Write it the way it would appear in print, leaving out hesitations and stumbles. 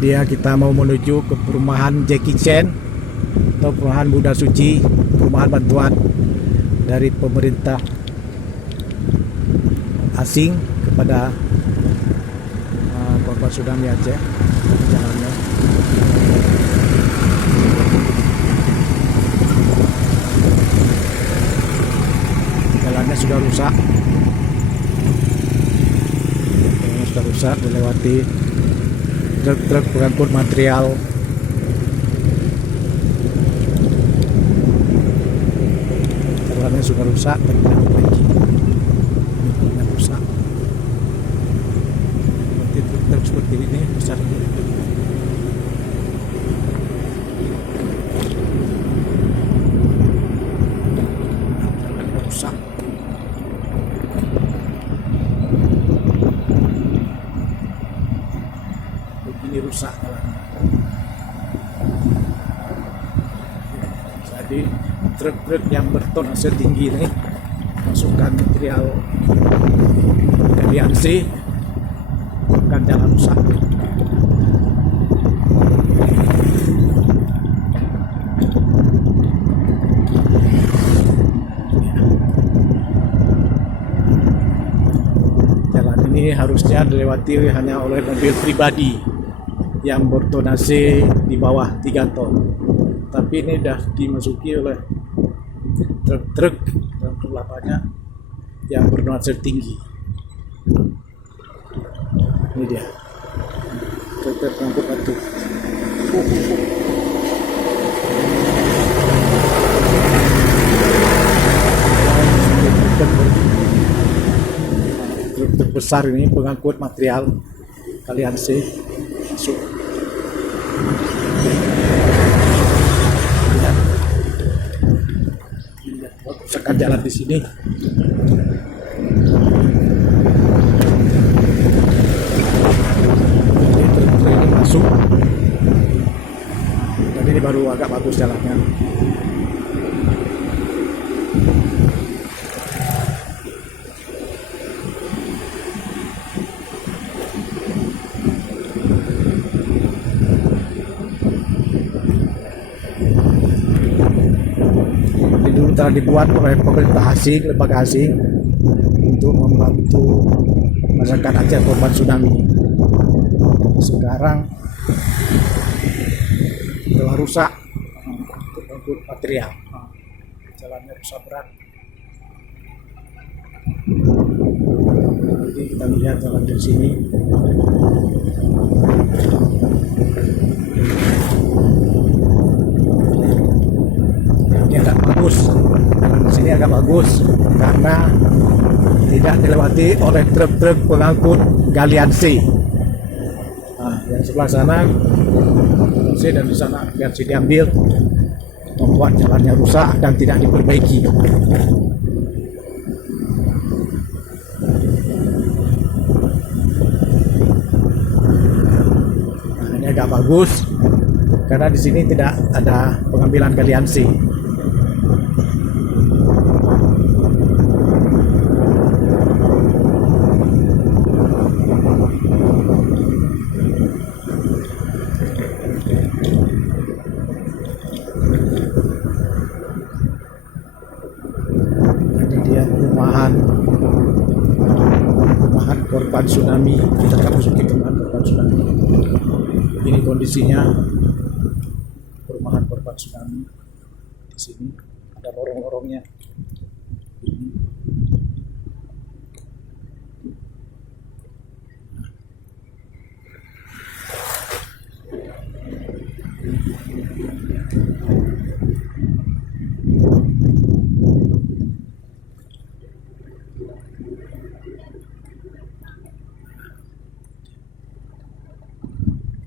dia kita mau menuju ke perumahan Jackie Chan atau perumahan Buddha Suci, perumahan bantuan dari pemerintah asing kepada korban tsunami Aceh. Jalannya sudah rusak, dilewati truk-truk pengangkut material. Jalannya sudah rusak dan tidak diperbaiki. Jalannya rusak. Seperti truk-truk seperti ini besar. Jalannya rusak. Begini rusak jalannya. Jadi truk-truk yang bertonase tinggi ini masukkan material aliansi, bukan jalan rusak. Jalan ini harusnya dilewati hanya oleh mobil pribadi yang bertonase di bawah 3 ton. Tapi ini sudah dimasuki oleh truk-truk dan kelapanya yang bertonase tinggi. Ini dia truk-truk pengangkut batu. Truk-truk besar ini pengangkut material aliansi masuk. Sekat jalan di sini. Truk-truk ini masuk. Dan ini baru agak bagus jalannya. Dulu telah dibuat oleh pemerintah asing, lembaga asing untuk membantu masyarakat Aceh korban tsunami. Sekarang telah rusak untuk material. Jalannya rusak berat. Jadi kita lihat jalan dari sini. Ini agak bagus, jalan di sini agak bagus karena tidak dilewati oleh truk-truk pengangkut galian C. Nah, yang sebelah sana C dan di sana galian C diambil, membuat jalannya rusak dan tidak diperbaiki. Nah, ini agak bagus karena di sini tidak ada pengambilan galian C. Dia perumahan korban tsunami. Kita akan masuki perumahan korban tsunami. Ini kondisinya perumahan korban tsunami. Di sini ada lorong-lorongnya. Ini